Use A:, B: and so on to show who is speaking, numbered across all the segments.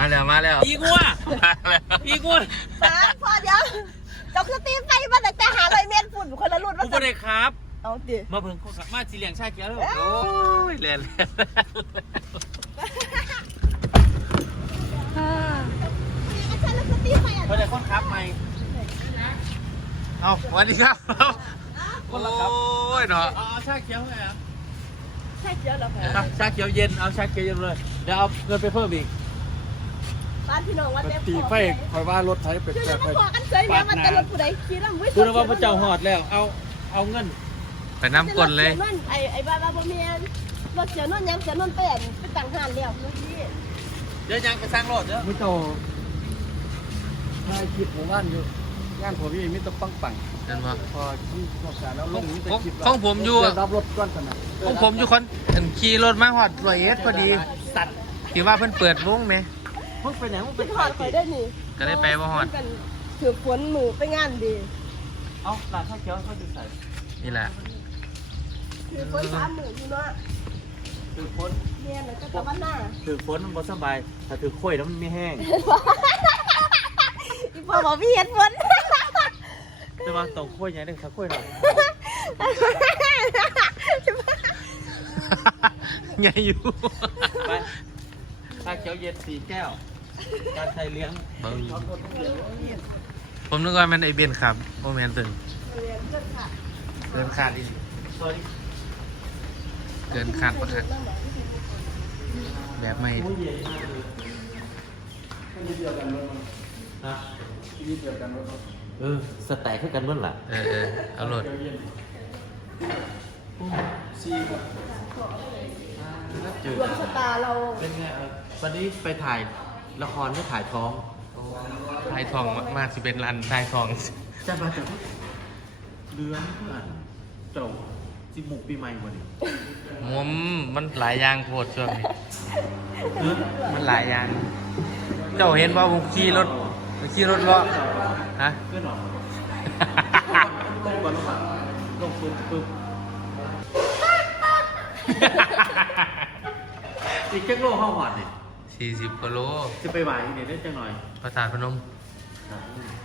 A: มาแล้วมาแล้ว
B: อีกัว
A: มาแล้ว
B: อีกัว
C: ป้าพอเดี๋ยวเจ้าคือตีไฟมาแต่แต่หาลอยเมียนฝุ่นคนละรุ่น
B: กู
C: ว่า
B: บ่ได้ครับ
C: เอาดิ
B: มาเพิ่งคนขับมาสีเหลืองชาเขียวแล้ว
A: โอ้ยเล่นเล่น
C: อาจารย์แล้วคือตีไฟอะ
B: เพิ่นได้คนขับใหม่
A: เอาสวัสดีครับ
B: คนละครับ
A: โอ้ยเนาะ
B: เอาเอาชาเขียวให้อะ
C: ใช่เยอะแล้ว
B: ชาชาเขียวเย็นเอาชาเขียวเย็นเลยเดี๋ยวเอาเงินไปเพิ่มอีก
C: บ้านพี่น้องว่าแต่
D: ตีไฟคอยว่ารถไถเป็ด
C: คือ
D: แบ
C: จะ
D: บ
C: มาพอกันเฉยเนี่ยมันจะรถผู้ใดขี่แล้ววิ่ง
B: กูนึกว่าพระเจ้าหอดแล้ว เอาเอาเงิน
A: ไปน้ำกลนเลย
C: นั่นไอ้ไอ้บ้านบ้านบ่แม่นรถเสียนนยังเสียนนไปอันไปตั้งห้านแล้วเมื่อกี้
B: เดี๋ยวยังไปสร้างรถเด้อ
D: มุ้เจ้าถ่ายคลิปหมู่บ้านอยู่งานผมพี่มิตรปังปัง
A: เห็นบ่
D: พอที่นอกจากแล้วลงมิตรคลิป
A: ของผมอยู่
D: รับรถก้อนขนาด
A: ของผมอยู่คนเห็นขี่รถมาหอดรอยเอสพอดี
B: สัตว์
A: ที่ว่าเพิ่นเปิดวงไหม
B: มึงไปไหนมึง
C: ไป
B: ไป
C: ถอดไปได้นี่
A: ก็ได้ไปบ่ฮอด
C: มันถือฝนหมูไปงานดี
B: เอาหลานชาเขียวเขาจะใส่
A: นี่แหละ
C: ถือฝนสามหมื่นอยู่เนาะ
B: ถือฝน
C: เนี่ยแล้วก็ตะวันหน้า
B: ถือฝนมันบ่สบายถ้าถือข้อยแล้วมันไม่แห้ง
C: อีพ่อบอกพี่เห็นฝน
B: แต่ว่าต้องข้อยใหญ่เด้อถ้าข้อยหน่อย
A: ใหญ่อยู่
B: ไปชาเขียวเย็นสี่แก้ว การไทยเลี้ยง
A: เบิ่งผมนึกว่ามันไอเบนครับโอแมนตึงเกินขาดอีก
B: สวัสดี
A: เกินขาดประคัดแบบไม่
B: ผู้เย็นนะ
D: นี่เดียวกันรถ
B: เออสแต็กคือกันเมื่อล่ะ
A: เออเออเอาโหลด
D: ซีครับ
B: เจอ
C: ดวงชะตาเรา
B: เป็นไงเออวันนี้ไปถ่าย ละครไม่ถ่ายท้อง
A: ทายทองมากสิเป็นรันทายทอง
B: จะมาจากเรือนเพื่อนเจ้าสิหมุกปีใหม่วันนี้
A: มุมมันหลายอย่างโพดช่วงนี้
B: เรือน
A: มันหลายอย่าง เจ้าเห็นว่าผมขี่รถขี่รถล้อฮะ
B: เพื่อนหรอลงก่อนลงก่อนลงปึ๊บปึ๊บอีกแค่โลห้าวัดเนี่ย
A: สี่สิบกิโล
B: จะไปไหวเนี่ยได้จังหน่อย
A: พระธาตุพนม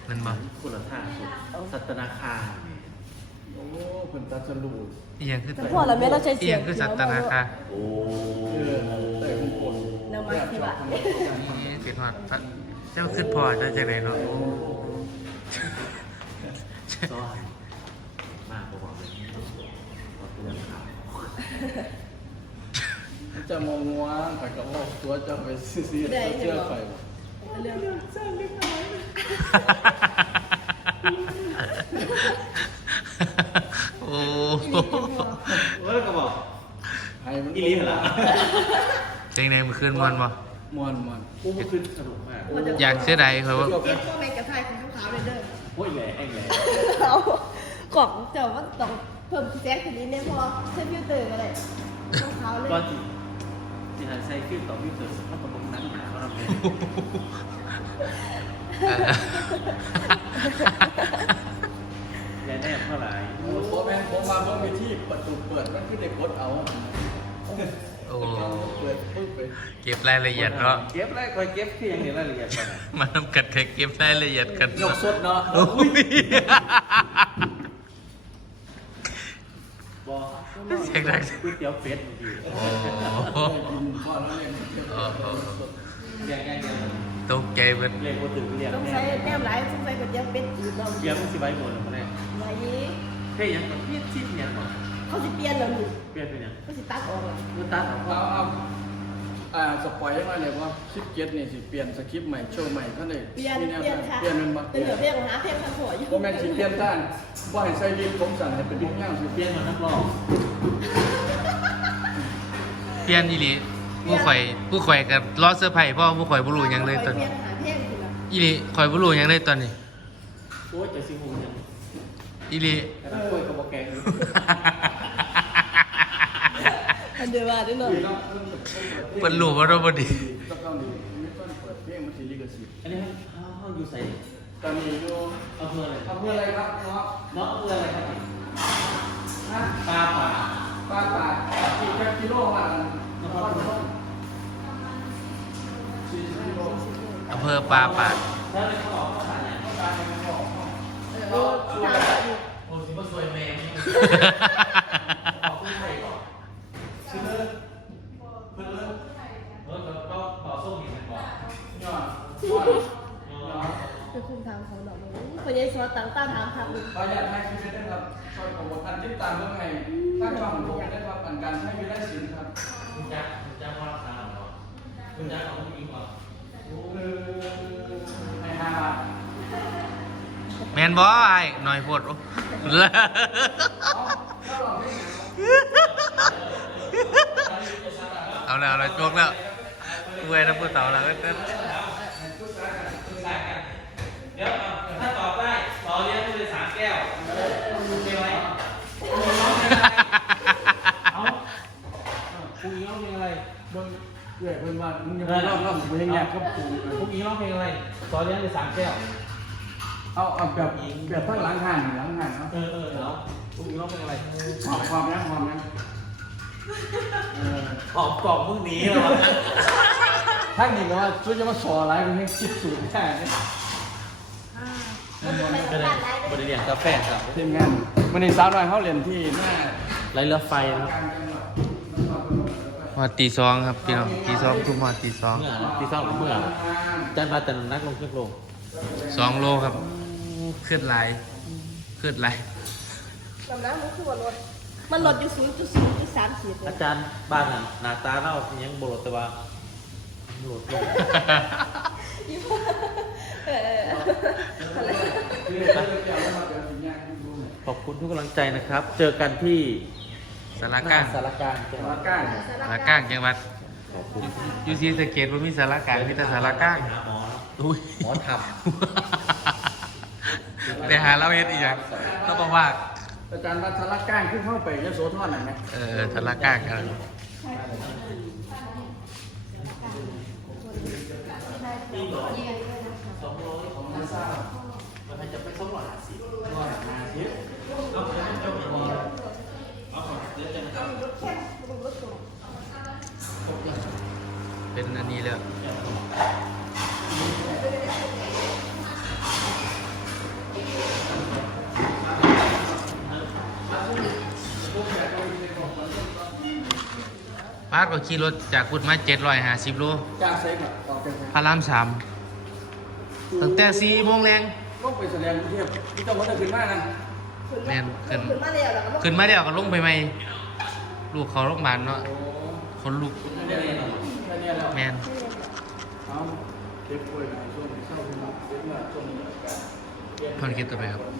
A: นั่นบ่
B: คุณละท่าสุดสัตนาคา
D: โอ้เพิ่นตัดสรุป
A: อีหยังคือ
C: แต่พ่อเราไม่เราใช้
A: อี
C: เสี
A: ห
C: ย
A: ยังงคือสัตตนาคา
B: โอ้
D: เออแต่คงปวด
C: นำมาที่บ้าน
A: นี่เป็นฮอดพระเจ้าขึ้นพอเจ้าจะไหนเนาะ
B: ซอยมากกว่าบอกเลยขอตัวครับ
D: จะมองงัวข่อยก็บอกตัวจะไปซื้อเชื่อข่อย
C: เรื่อง
A: โอ้
B: เฮ้ยก็บอก
D: ให้มัน
B: อีลีเหรอ
A: เจ๊งในมือขึ้นมันบ่
D: มวนมวน
B: กูมันขึ้นสนุกมาก
A: อยากเสียดายเขาว่า
C: เก็บพวกแม่กระทายของขาวๆเลยเด้อ
B: โอ้ยแหล่ไอ้แหล่
C: เอากล่องเจ้าว่าต้องเพิ่มแสงขึ้นนิดนึงพอใช้ฟิลเตอร์ก็ได้ของขาวเลย
B: ก็จีจีหันไซขึ้นต่อวิวเตอร์ถ้าประกบนั้นหนาเขาทำไง
A: เออ
B: แย่แน่เท่าไหร่
D: โอ้โหแม่งผมมาเมื่อวิธีประตูเปิดมันคือเด็กกดเอา
A: โอ้
D: เปิดปึ๊บไป
A: เก็บรายละเอียดเนาะ
B: เก็บไรคอยเก็บคืออย่างนี้รายละเอียดกัน
A: มาทำกัดใครเก็บรายละเอียดกัน
B: ยกสดเนาะ
A: โอ้ย
B: บอก
A: เสียงดัง
B: ก๋วยเตี๋ยวเป็ดบางที
A: โอ้
D: กินพ่อแล้วเนี่ย
A: โอ้โห
B: แย่แย่แย่
A: ตกใจเบิด
B: เรียกว่าถึงเรียก
C: ต้อง
B: แน่
C: ใช้แนมหลายต้องใช้กระเจี๊ยบเป็ดอื่นเรา
B: เกียร์มันสิใบหมดแล้วมาแน่
C: ไว้นี้
B: เฮ้ยยังกับพี่ที่เนี่ยหรอ
C: เขาสิเปลี่ยนแล้วนี่
B: เปลี่ยนเป็นยัง
C: เขาสิตัดออกแล้ว
B: มันตัดออก
D: เอาเอา อ่าสปอยยังไงเนี่ยว่าคลิปเก็ตนี่สิเปลี่ยนสคริปต์ใหม่โชว์ใหม่ท่านเลย
C: เปลี่ยน
D: มีแว
C: เปลี่ยนค่ะ
D: เปลี่ยนมันมา
C: เป็นเหลือเพลงหาเพลงทันหัวอยู่
D: ผมแม่นสิเปลี่ยนท่านว่าให้ใส่ลิ้นผมสั่นให้เป็นลิ้นย่างสิ
B: เปลี่ยนมานักร้อง
A: เปลี่ยนอีหลีผู้ข่อยผู้ข่อยกับรอเสื้อร์ไผ่เพราะผู้ข่อยบ่รู้หยังเลยตอน
C: เปลี่
A: นี้
C: ยนหาเพลงอยู่นะ
A: อีหลีข่อยบ่รู้หยังเลยตอนนี้
B: โอ้ยจะซิงหูยัง
A: อีหลี
B: กระดาษกล้วยกับโบแกงอยู่
C: อันเดียวว่าด้วยเนาะ
A: เปิดรู้ว่าเราบ่ดี
D: ต้องต้องดีไม่ต้องเปิดเพลงมันสิลิขสิทธิ์
B: อันนี้เขาเขาอยู่ใส่
D: ตอนนี้อยู่
B: อำเภออะไร
D: อำเภออะไรครับเนาะ
B: เนาะอำเภออะไรครับ
D: ฮะ
B: ปลาป่า
D: ป้าป่ากี่กิโลมากันนครพนมสี่กิโล
A: ภอปลาปาก
C: โอ้ทางแบบนี้
B: โอ้สิบ่สวยแม่ออกไทยก่อนซื้อเพิ่นเพิ่นเออแล้วก็ต่อสู้อีกมันก่อน
D: ยอด
C: คือคุณทางของดอกไม้คนยัยสอนต่างต้านถามทางนึง
D: ขออยากให้ชีวิตได้ครับช่วยโปรโมทอันติดตามเรื่องไงถ้าช่องของผมได้ครับอันการใช้วิไลศิลป์ครับ
B: คุณจักคุณจักว่าราคาเหรอคุณจักของผู้หญิงเหรอ
D: คือในฮา
A: แมนบอไอ้หน่อยโพดโอ้เอาแล้วเอาแล้วจกแล้วเว้ยนะพูดเต่าแล้ว เอ้ยเอ้ย
B: เดี๋ยวถ้าตอบได้รอเลี้ยงเลยสามแก้วโอเคไหมเอาผู้หญิงร้องเพลงอะไร
D: เบิ่งเอื้อยเพิ่นว่ามึงยังไม่รอบรอบสิบ่ยังแยกกับกู
B: ผู้หญิงร้องเพลงอะไรรอเลี้ยงเลยสามแก้ว
D: เอาเอาแบบแบบทั้งหลังหันหลังหันเนาะ
B: เออเออเอาผู้หญิงร้องเพลงอะไร
D: หอมความนะหอมนะเออ
B: ออกกล่องพวกนี้เหรอ
D: ท่านนี่ก็ว่าช่วยจะมาสอนอะไรกูให้คิดสูงแค่นี้
C: ก็ได้
B: บริเวณกาแฟครับ
D: ทีมงานวันนี้สาวน้อยเขาเรียนที่หน้า
B: ไรเรือไฟนะครับ
D: การจังหวัด
A: มาตีสองครับพี่น้องตีสองทุ่มมาตีสอง
B: เมื่อที่ซ่องเมื่อจานมาแต่นักลงเครื่องลง
A: สองโลครับขึ้นไหลายขึ้นไหลาย
C: ลำน้ำมันคือว่ารถมันลดอยู่ศูนย์จุดศูนย์จุดสามสี่
B: อาจารย์บ้านน่ะหน้าตาเน่ายังบรดแต่ว่าบรดลง
C: เออ
B: ขอบคุณทุกกำลังใจนะครับ เจอกันที่
A: สารก้าลาง
B: สารกลางจังหวั
D: มา
B: ด
D: ก้าน
A: สารกลางจังหวัดยูซีสเกตว่ามีสารกลางมีแต่สารกลาง
B: หมอ
A: อุ้ย
B: หมอท
A: แต่หาเราเฮ็ดอีกอย่างต้องบอกว่า
D: อาจารย์วัดสารก้านขึ้นเข้าไปยโสธรหน่อยไหม
A: เออสารกลางกัน เป็นอันนี้แล้วปาดก็ขี่รถจากพุทธมาเจ็ดร้อยห้าสิบโล
D: จ้างเซ็กอะต่อไปไหม
A: พระรามสาม ตั้งแต่สี่โมงแรง
D: ต้องไปแสดงกรุงเทพที่ต้องวัดขึ้นมากนะ
A: แม่นขึ้น
C: ขึ้นมาแล้วแล้วก็
A: ขึ้นมาเดี๋ยวก็ลงไปไหมลูกเขาโรงพยาบาลเนาะ
D: โอ้
A: คนลูก
D: แค่นี้แหละแค่นี้แหละ
A: แมน
D: เอาเก็บป่วยหน่อยช่วงเศร้าขึ้นมาเก็บมาช่วงนี้
A: คนคิดตัวไปครับ